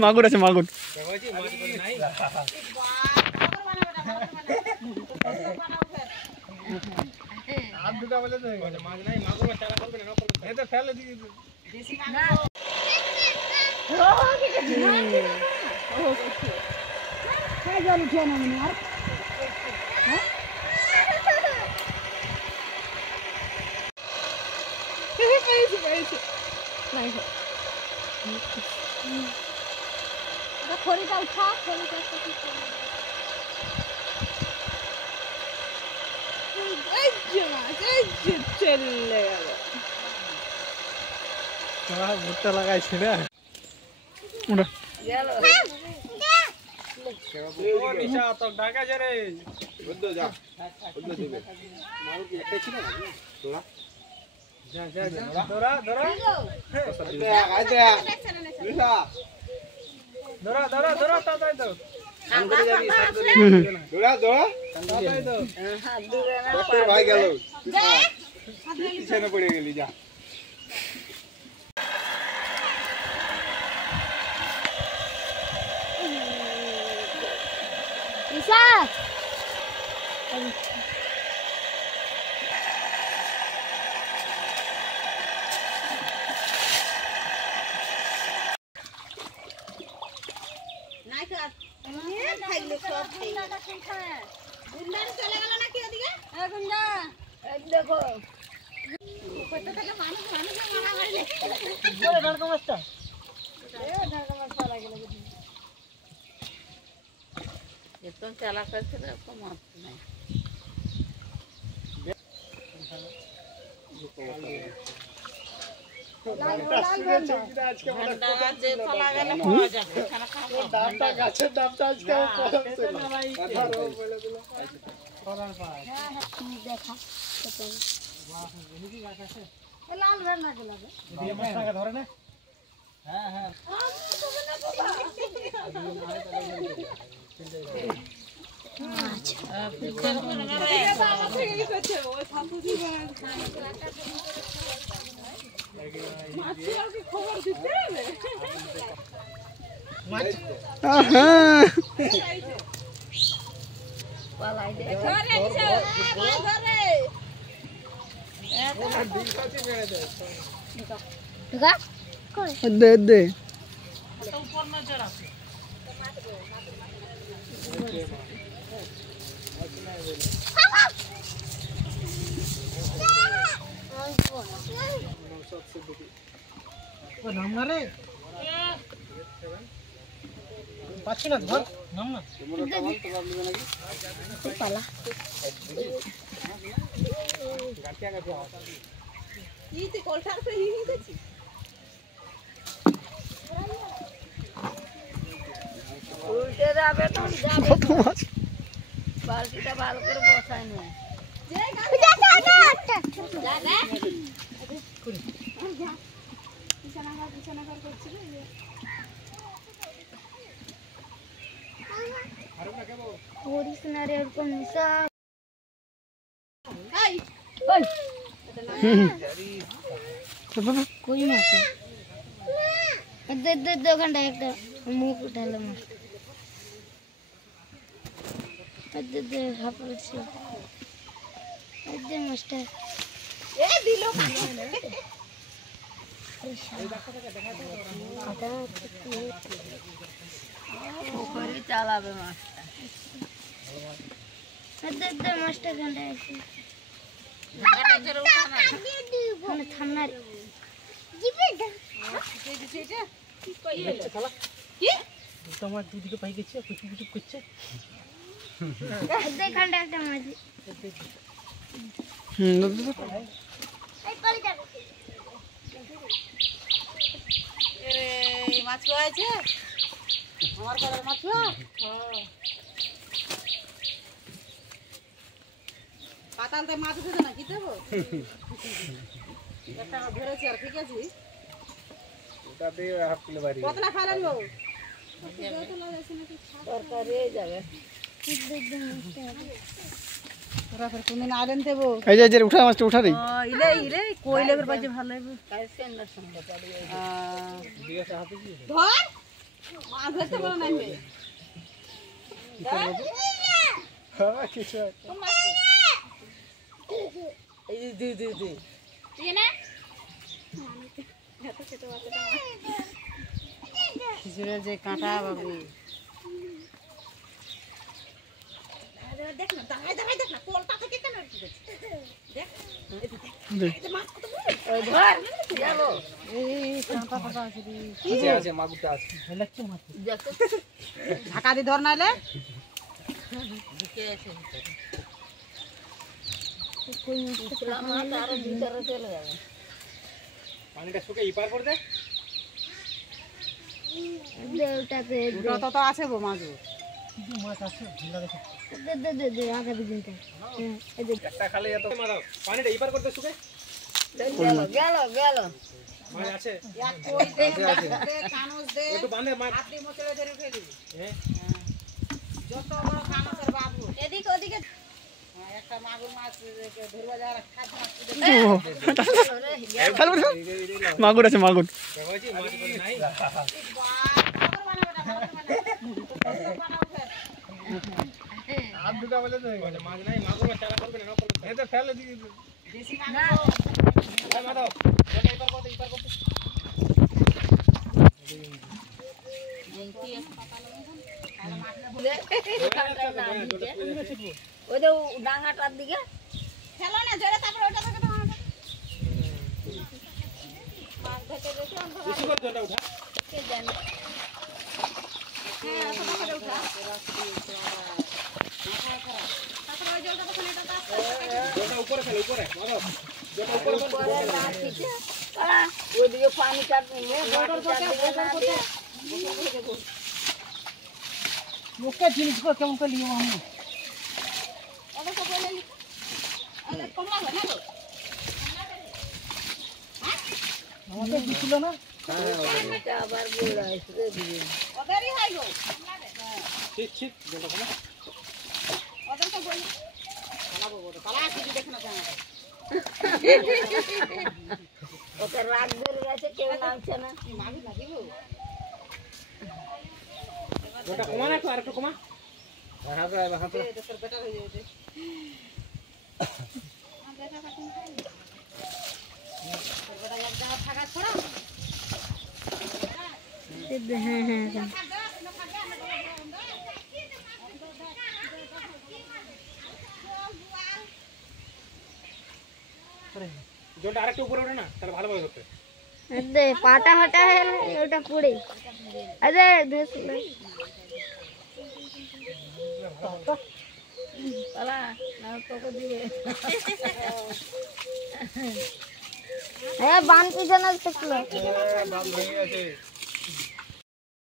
মাগুর আছে মাগুর খড়িটা উঠা খড়িটা চলে গেল ভুট্টা লাগাইছি না পড়ে গেলি যা দেখো চালা করছে নাই গাছের দামটা আজকে দেখা লাল ভেড় না ধরে না হ্যাঁ হ্যাঁ দে দে নাম না রে পাচ্ছি না ধর নাম না পালা ইতি কোলটার পে হি দিছি উল্টে যাবে তো কত মাছ বালতিটা ভালো করে বসাই না कोई माछ दो घंटा एक मुंह उठालो माछ दे हापर से दे मास्टर ए दिलो पोखरी चालाबे मास्टर दे मास्टर घंटा ऐसे घंटा जरूर उठाना মানে থামনার জিবে দা দিছে এটা কি কইলে কি তোমার দুদিকে পাই গেছে কিছু কিছু করছে দেখান্ডা একটা মাঝি এই কল যা এরে মাছ আছে আমার কাছে মাছ হ্যাঁ পাতালতে মাছ উঠে না কি দেবো একটা ধরেছি আর ঠিক আছে ওটা দিয়ে হাফ কিলো বাড়ি কতলা খালেন গো তরকারি যাবে তোরা ফের কোনদিন আইলেন দেবো এই যে উঠা মাছটা উঠা রে ইলে ইলে কইলে ফের পাইছে ভালো লাগবে ধর মাছ ধরতে বলো না হ্যাঁ কিছু এই দি দি দি তুই না খিচুড়ির যে কাঁটা বাবু দেখ না দাঁড়াই দাঁড়াই দেখ না কোলটা থেকে কেন দেখ মাছ কত বড় ধর যাবো এই কাঁটা কাঁটা আছে রে আছে আছে মাগুরটা আছে লাগছে মাছ ঢাকা দি ধর নাইলে ঢুকে আছে মাছ আরো ভিতরে চলে যাবে পানিটা শুকে ইপার করে দে ওটাতে ওটা তো আছে গো মাছ মাছ আছে ঝুলা দেখো দে আগে দিনটা এই যে একটা খালি এত মারাও পানিটা ইপার করতে শুকে গেল মাছ আছে এক কই দে আছে দে কানস দে একটু বাঁধে মাছ হাত দিয়ে মোচড়ে ধরে উঠে দিবি হ্যাঁ যত বড় কানসের বাবু এদিকে ওদিকে একটা মাগুর মাছ ধরবা যাওয়ার খাদ মাছ মাগুর আছে মাগুর বাবাজি মাছ বলে নাই আপ দুটা বলে তো মাছ নাই মাগুর মাছ চারা করবে না করবে এই তো ফেলে দি দেশি না এই মারো এটা ইপার করতে ওই যে ডাঙাটার দিকে খেলো না জোরে তারপরে ওটা থেকে মাছ ধরতে দেখে বেশি করে জলটা উঠা কে জানে হ্যাঁ অত করে উঠা তারপরে ওই জলটা তখন এটা জলটা উপরে ফেলে উপরে মারো জলটা উপরে ফেলে ওইদিকে পানি কাটবে মুখে জিনিস কো কেমন করে লিও আমি আমাকে দিছিল না আবার বলে আসবে ওদেরই হয় গো ঠিক ঠিক জলটা ফেলে ওদেরকে বলি পালাবো বড় পালা কিছু দেখো না কেন ওকে রাত ধরে গেছে কেউ নামছে না মাগি লাগিব জলটা কমা না একটু আরেকটু কমা হাতে হাতে এটা তোর বেটার হয়ে যাবে তোর বেটা এক জায়গা থাকা ছড়া হ্যাঁ হ্যাঁ জলটা আরেকটু উপরে ওঠে না তাহলে ভালো ভাবে ধরতে দে পাটা হাটা হলে ওটা পড়ে আরে দেখ পালা না তোকে দিবে বান পিছনে থাকলো বাম ভেঙে গেছে